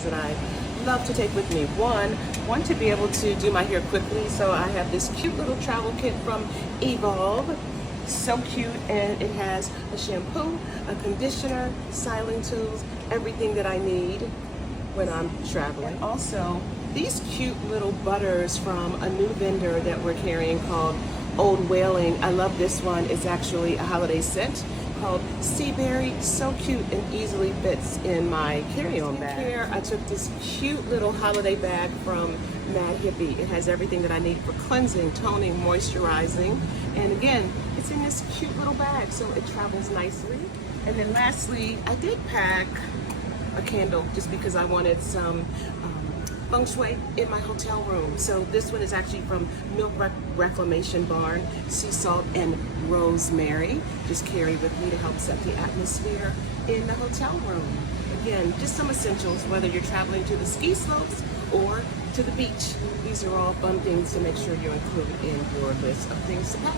essentials that I love to take with me. One to be able to do my hair quickly, so I have this cute little travel kit from Evolv. So cute, and it has a shampoo, a conditioner, styling tools, everything that I need when I'm traveling. And also, these cute little butters from a new vendor that we're carrying called Old Whaling. I love this one. It's actually a holiday scent called Sea Berry. So cute and easily fits in my carry-on bag. Here, I took this cute little holiday bag from Hippie. It has everything that I need for cleansing, toning, moisturizing. And again, it's in this cute little bag, so it travels nicely. And then lastly, I did pack a candle just because I wanted some feng shui in my hotel room. So this one is actually from Reclamation Barn, sea salt and rosemary. Just carry with me to help set the atmosphere in the hotel room. Again, just some essentials, whether you're traveling to the ski slopes or to the beach. These are all fun things to make sure you include in your list of things to pack.